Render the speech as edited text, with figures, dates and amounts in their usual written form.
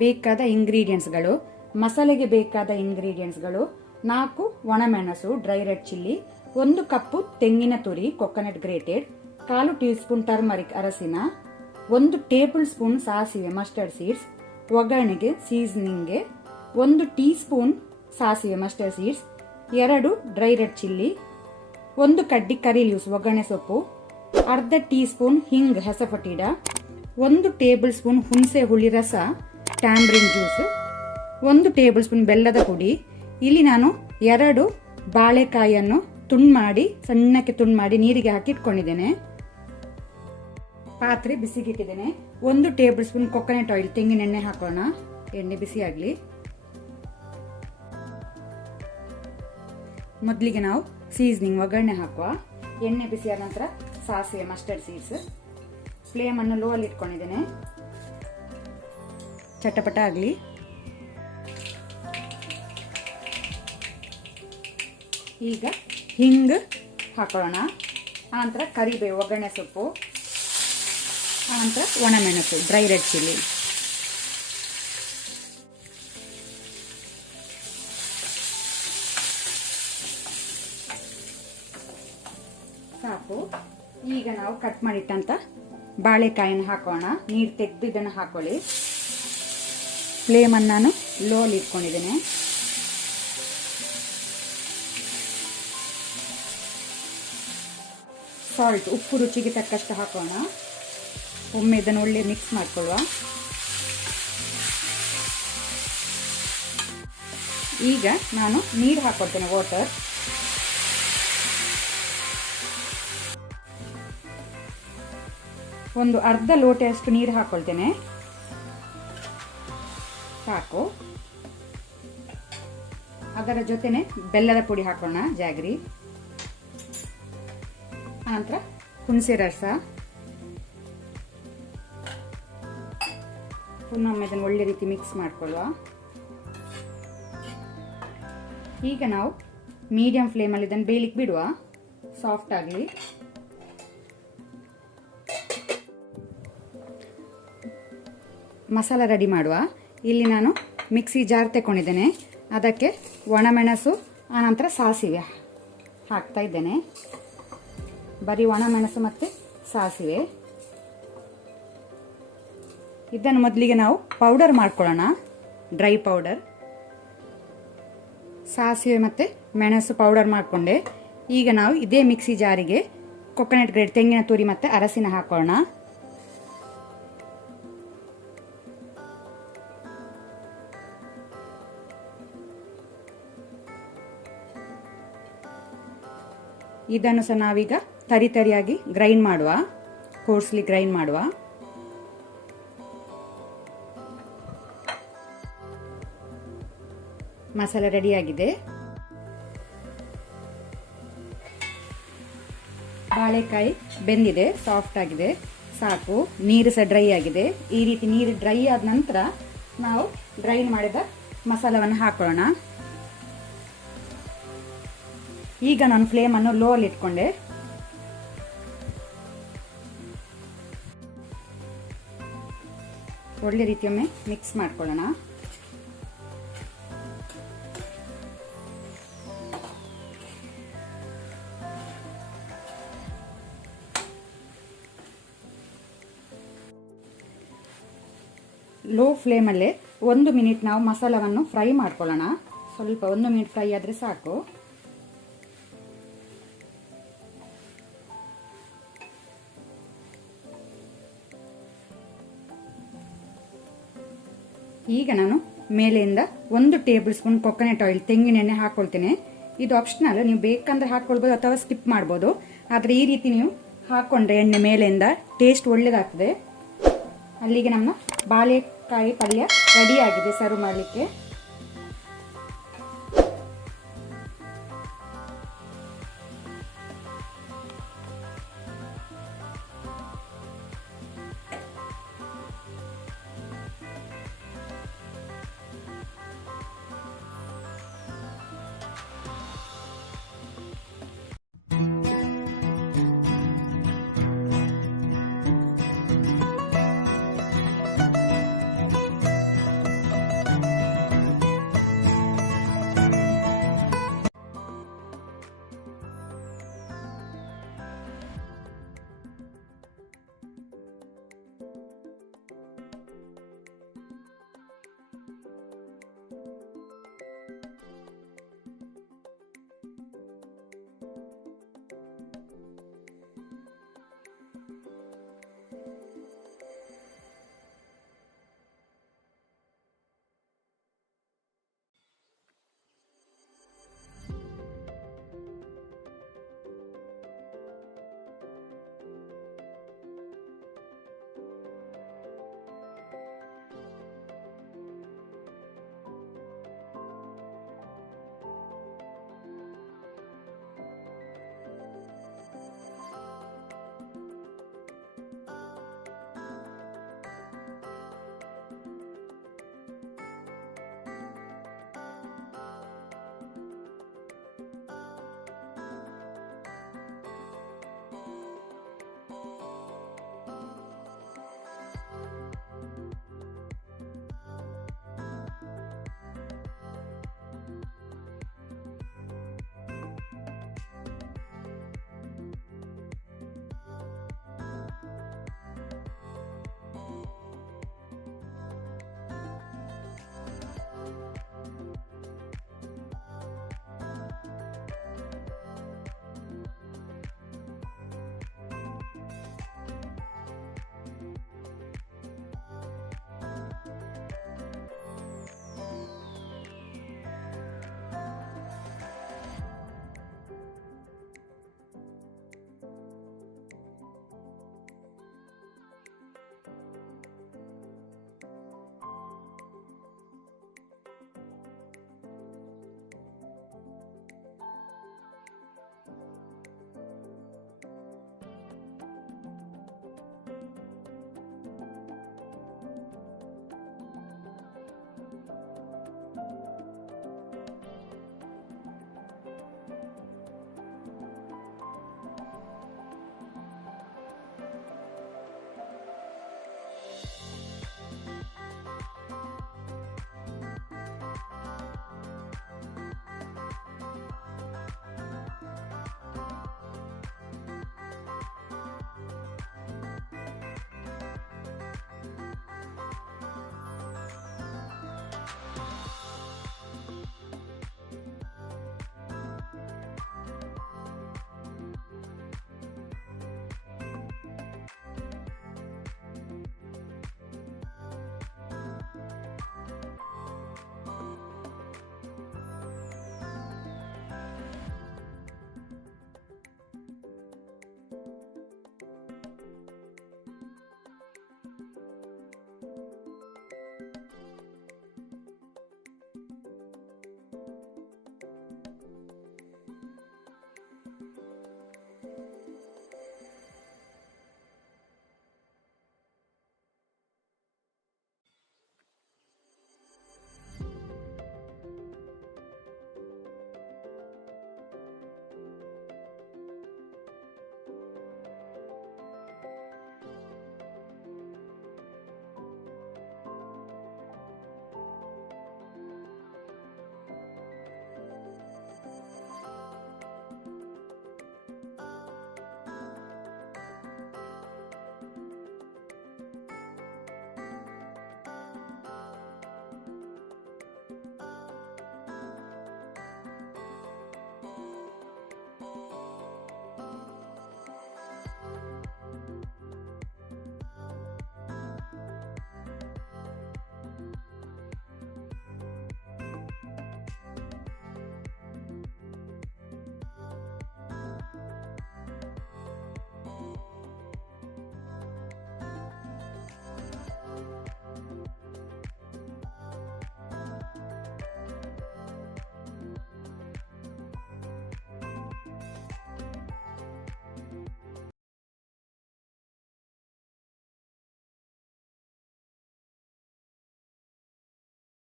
ಬೇಕಾದ ಇಂಗ್ರೀಡಿಯೆಂಟ್ಸ್ಗಳು. ಮಸಾಲೆಗೆ ಬೇಕಾದ ಇಂಗ್ರೀಡಿಯೆಂಟ್ಸ್ಗಳು: 4 ಒಣಮೆಣಸು dry red chilli, 1 ಕಪ್ಪು ತೆಂಗಿನ ತುರಿ coconut grated, 1/4 tea spoon turmeric ಅರಸಿನ, 1 ಟೇಬಲ್ ಸ್ಪೂನ್ ಸಾಸಿವೆ ಮಸ್ಟರ್ಡ್ ಸೀಡ್ಸ್, ಒಗ್ಗರಣೆಗೆ ಸೀಸನಿಂಗ್ಗೆ 1 ಟೀ ಸ್ಪೂನ್ ಸಾಸಿವೆ mustard seeds, 2 dry red chilli, 1 ಕಡ್ಡಿ ಕರಿ ಲೀವ್ಸ್ ಒಗ್ಗರಣೆ ಸೊಪ್ಪು, ಅರ್ಧ ಟೀ ಸ್ಪೂನ್ ಹಿಂಗ್ ಹೆಸಪಟೀಡ, 1 ಟೇಬಲ್ ಸ್ಪೂನ್ ಹುಣಸೆ ಹುಳಿ ರಸ ಟ್ಯಾಮ್ರಿನ್ ಜ್ಯೂಸ್, 1 ಟೇಬಲ್ ಸ್ಪೂನ್ ಬೆಲ್ಲದ ಪುಡಿ. ಇಲ್ಲಿ ನಾನು 2 ಬಾಳೆಕಾಯಿಯನ್ನು ಸಣ್ಣಕ್ಕೆ ತುಂಡು ಮಾಡಿ ನೀರಿಗೆ ಹಾಕಿ ಇಟ್ಕೊಂಡಿದ್ದೇನೆ. ಪಾತ್ರೆ ಬಿಸಿಗಿಟ್ಟಿದ್ದೇನೆ. 1 ಟೇಬಲ್ ಸ್ಪೂನ್ ಕೊಕೊನಟ್ ಆಯಿಲ್ ತೆಂಗಿನ ಎಣ್ಣೆ ಹಾಕೋಣ. ಎಣ್ಣೆ ಬಿಸಿ ಆಗಲಿ. ಮೊದಲಿಗೆ ನಾವು ಸೀಸನಿಂಗ್ ಒಗ್ಗರಣೆ ಹಾಕುವ. ಎಣ್ಣೆ ಬಿಸಿಯಾದ ನಂತರ ಸಾಸಿವೆ ಮಸ್ಟರ್ಡ್ ಸೀಡ್ಸ್. ಫ್ಲೇಮ್ ಅನ್ನು ಲೋ ಅಲ್ಲಿ ಇಟ್ಕೊಂಡಿದ್ದೇನೆ. ಚಟಪಟ ಆಗಲಿ. ಈಗ ಹಿಂಗ್ ಹಾಕೊಳ್ಳೋಣ. ಆನಂತರ ಕರಿಬೇವು ಒಗ್ಗರಣೆ ಸೊಪ್ಪು, ಆನಂತರ ಒಣಮೆಣಸು ಡ್ರೈ ರೆಡ್ ಚಿಲ್ಲಿ. ಸಾಕು. ಈಗ ನಾವು ಕಟ್ ಮಾಡಿಟ್ಟಂತ ಬಾಳೆಕಾಯಿನ ಹಾಕೋಣ. ನೀರು ತೆಗೆದು ಇದನ್ನು ಹಾಕೊಳ್ಳಿ. ಫ್ಲೇಮ್ ಅನ್ನು ನಾನು ಲೋ ಅಲ್ಲಿ ಇಟ್ಕೊಂಡಿದ್ದೇನೆ. ಸಾಲ್ಟ್ ಉಪ್ಪು ರುಚಿಗೆ ತಕ್ಕಷ್ಟು ಹಾಕೋಣ. ಒಮ್ಮೆ ಇದನ್ನು ಒಳ್ಳೆ ಮಿಕ್ಸ್ ಮಾಡ್ಕೊಳ್ಳುವ. ಈಗ ನಾನು ನೀರು ಹಾಕೊಳ್ತೇನೆ. ವಾಟರ್ ಒಂದು ಅರ್ಧ ಲೋಟೆಯಷ್ಟು ನೀರು ಹಾಕೊಳ್ತೇನೆ. ಸಾಕು. ಅದರ ಜೊತೆನೆ ಬೆಲ್ಲದ ಪುಡಿ ಹಾಕೋಣ, ಜಾಗ್ರಿ. ನಂತರ ಹುಣಸೆ ರಸ. ಪುನೊಮ್ಮೆ ಇದನ್ನು ಒಳ್ಳೆ ರೀತಿ ಮಿಕ್ಸ್ ಮಾಡ್ಕೊಳ್ಳುವ. ಈಗ ನಾವು ಮೀಡಿಯಂ ಫ್ಲೇಮಲ್ಲಿ ಇದನ್ನು ಬೇಯಲಿಕ್ಕೆ ಬಿಡುವ, ಸಾಫ್ಟ್ ಆಗಲಿ. ಮಸಾಲ ರೆಡಿ ಮಾಡುವ. ಇಲ್ಲಿ ನಾನು ಮಿಕ್ಸಿ ಜಾರ್ ತಗೊಂಡಿದ್ದೇನೆ. ಅದಕ್ಕೆ ಒಣಮೆಣಸು ಆನಂತರ ಸಾಸಿವೆ ಹಾಕ್ತಾ ಇದ್ದೇನೆ. ಬರೀ ಒಣಮೆಣಸು ಮತ್ತು ಸಾಸಿವೆ. ಇದನ್ನು ಮೊದಲಿಗೆ ನಾವು ಪೌಡರ್ ಮಾಡ್ಕೊಳ್ಳೋಣ, ಡ್ರೈ ಪೌಡರ್. ಸಾಸಿವೆ ಮತ್ತು ಮೆಣಸು ಪೌಡರ್ ಮಾಡಿಕೊಂಡೆ. ಈಗ ನಾವು ಇದೇ ಮಿಕ್ಸಿ ಜಾರಿಗೆ ಕೊಕೊನಟ್ ಗ್ರೇಟ್ ತೆಂಗಿನ ತುರಿ ಮತ್ತು ಅರಸಿನ ಹಾಕೋಣ. ಇದನ್ನು ಸಹ ನಾವೀಗ ತರಿಯಾಗಿ ಗ್ರೈಂಡ್ ಮಾಡುವ, ಕೋರ್ಸ್ಲಿ ಗ್ರೈಂಡ್ ಮಾಡುವ. ಮಸಾಲೆ ರೆಡಿಯಾಗಿದೆ. ಬಾಳೆಕಾಯಿ ಬೆಂದಿದೆ, ಸಾಫ್ಟ್ ಆಗಿದೆ. ಸಾಕು. ನೀರು ಸಹ ಡ್ರೈ ಆಗಿದೆ. ಈ ರೀತಿ ನೀರು ಡ್ರೈ ಆದ ನಂತರ ನಾವು ಗ್ರೈಂಡ್ ಮಾಡಿದ ಮಸಾಲವನ್ನು ಹಾಕೊಳ್ಳೋಣ. ಈಗ ನಾನು ಫ್ಲೇಮ್ ಅನ್ನು ಲೋ ಅಲ್ಲಿ ಇಟ್ಕೊಂಡೆ. ಒಳ್ಳೆ ರೀತಿಯೊಮ್ಮೆ ಮಿಕ್ಸ್ ಮಾಡ್ಕೊಳ್ಳೋಣ. ಲೋ ಫ್ಲೇಮಲ್ಲೇ 1 ಮಿನಿಟ್ ನಾವು ಮಸಾಲವನ್ನು ಫ್ರೈ ಮಾಡ್ಕೊಳ್ಳೋಣ. ಸ್ವಲ್ಪ 1 ಮಿನಿಟ್ ಫ್ರೈ ಆದರೆ ಸಾಕು. ಈಗ ನಾನು ಮೇಲೆಯಿಂದ 1 ಟೇಬಲ್ ಸ್ಪೂನ್ ಕೊಕೊನಟ್ ಆಯಿಲ್ ತೆಂಗಿನ ಎಣ್ಣೆ ಹಾಕೊಳ್ತೇನೆ. ಇದು ಆಪ್ಷನಲ್, ನೀವು ಬೇಕಂದ್ರೆ ಹಾಕೊಳ್ಬೋದು ಅಥವಾ ಸ್ಕಿಪ್ ಮಾಡ್ಬೋದು. ಆದರೆ ಈ ರೀತಿ ನೀವು ಹಾಕೊಂಡ್ರೆ ಎಣ್ಣೆ ಮೇಲೆಯಿಂದ ಟೇಸ್ಟ್ ಒಳ್ಳೇದಾಗ್ತದೆ. ಅಲ್ಲಿಗೆ ನಮ್ಮ ಬಾಳೆಕಾಯಿ ಪಲ್ಯ ರೆಡಿ ಆಗಿದೆ ಸರ್ವ್ ಮಾಡಲಿಕ್ಕೆ.